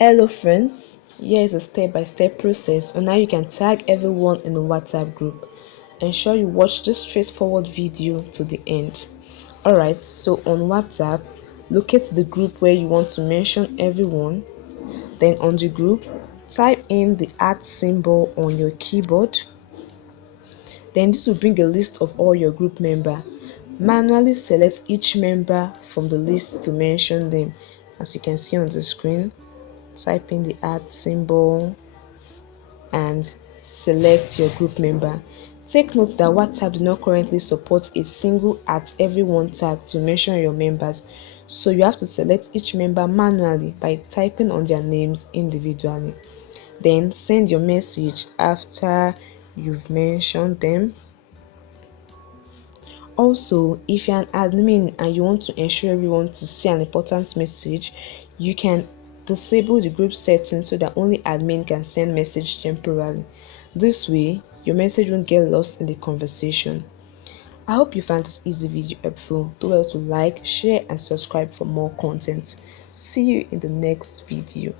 Hello friends, here is a step-by-step process on how you can tag everyone in the WhatsApp group. Ensure you watch this straightforward video to the end. Alright, so on WhatsApp, locate the group where you want to mention everyone. Then on the group, type in the @ symbol on your keyboard. Then this will bring a list of all your group members. Manually select each member from the list to mention them. As you can see on the screen, type in the @ symbol and select your group member. Take note that WhatsApp does not currently support a single @everyone tag to mention your members, so you have to select each member manually by typing on their names individually. Then send your message after you've mentioned them. Also, if you're an admin and you want to ensure everyone to see an important message, you can disable the group settings so that only admin can send message temporarily. This way, your message won't get lost in the conversation. I hope you found this easy video helpful. Do well to like, share and subscribe for more content. See you in the next video.